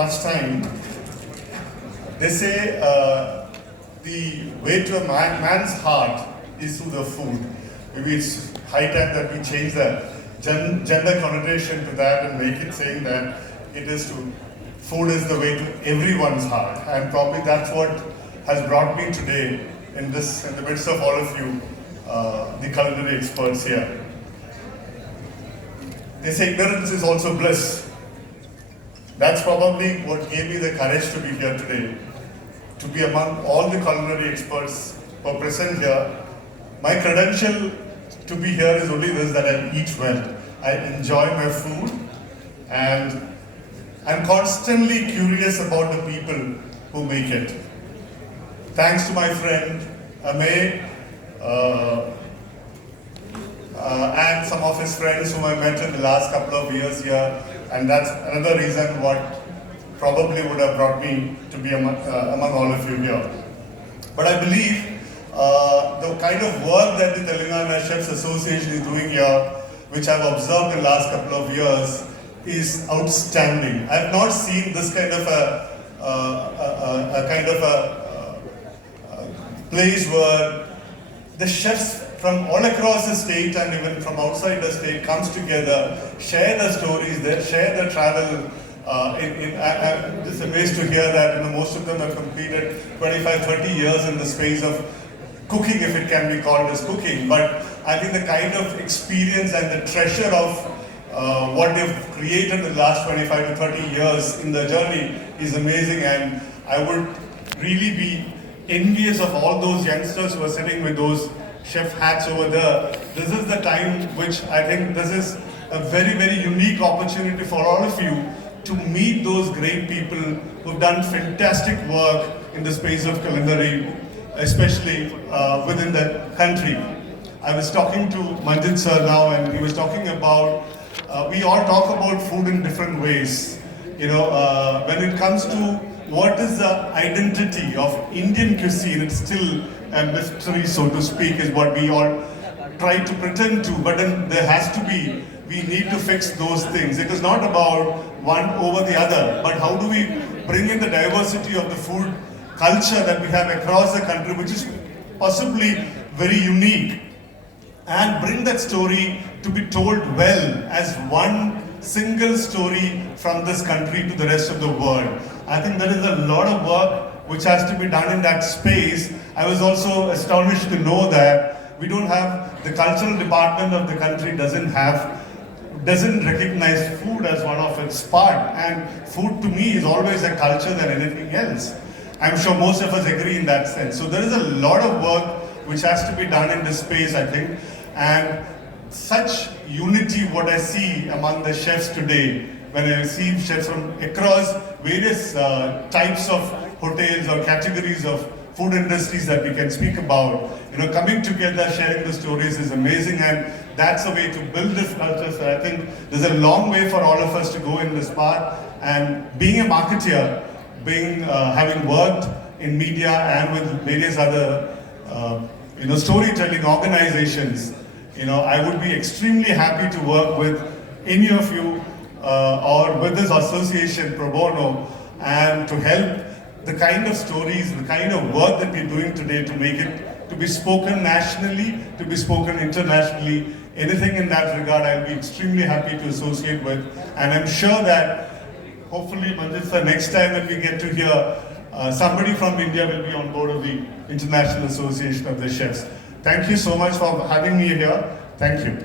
much time. They say the way to a man's heart is through the food. Maybe it's high time that we change the gender connotation to that and make it saying that food is the way to everyone's heart. And probably that's what has brought me today in the midst of all of you, the culinary experts here. They say ignorance is also bliss. That's probably what gave me the courage to be here today, to be among all the culinary experts who are present here. My credential to be here is only this, that I eat well. I enjoy my food, and I'm constantly curious about the people who make it. Thanks to my friend Amey and some of his friends whom I met in the last couple of years here, and that's another reason what probably would have brought me to be among all of you here. But I believe the kind of work that the Telangana Chefs Association is doing here, which I've observed in the last couple of years, is outstanding. I've not seen this kind of a place where the chefs from all across the state and even from outside the state comes together, share their stories, share their travel. Just amazed to hear that most of them have completed 25, 30 years in the space of cooking, if it can be called as cooking. But I think the kind of experience and the treasure of what they've created in the last 25 to 30 years in the journey is amazing, and I would really be envious of all those youngsters who are sitting with those chef hats over there. This is the time which I think this is a very, very unique opportunity for all of you to meet those great people who've done fantastic work in the space of culinary, especially within the country. I was talking to Manjit sir now, and he was talking about, we all talk about food in different ways. When it comes to what is the identity of Indian cuisine, it's still a mystery, so to speak, is what we all try to pretend to, but then there has to be, we need to fix those things. It is not about one over the other, but how do we bring in the diversity of the food culture that we have across the country, which is possibly very unique, and bring that story to be told well as one single story from this country to the rest of the world. I think there is a lot of work which has to be done in that space. I was also astonished to know that we don't have, the cultural department of the country doesn't recognize food as one of its part, and food to me is always a culture than anything else. I'm sure most of us agree in that sense. So there is a lot of work which has to be done in this space, I think, and such unity what I see among the chefs today, when I see chefs from across various types of hotels or categories of food industries that we can speak about, coming together, sharing the stories is amazing, and that's a way to build this culture. So I think there's a long way for all of us to go in this path, and being a marketeer, having worked in media and with various other storytelling organizations, I would be extremely happy to work with any of you or with this association pro bono, and to help the kind of stories, the kind of work that we're doing today to make it to be spoken nationally, to be spoken internationally. Anything in that regard, I'll be extremely happy to associate with, and I'm sure that hopefully, Manjit sir, next time when we get to hear, somebody from India will be on board of the International Association of the Chefs. Thank you so much for having me here. Thank you.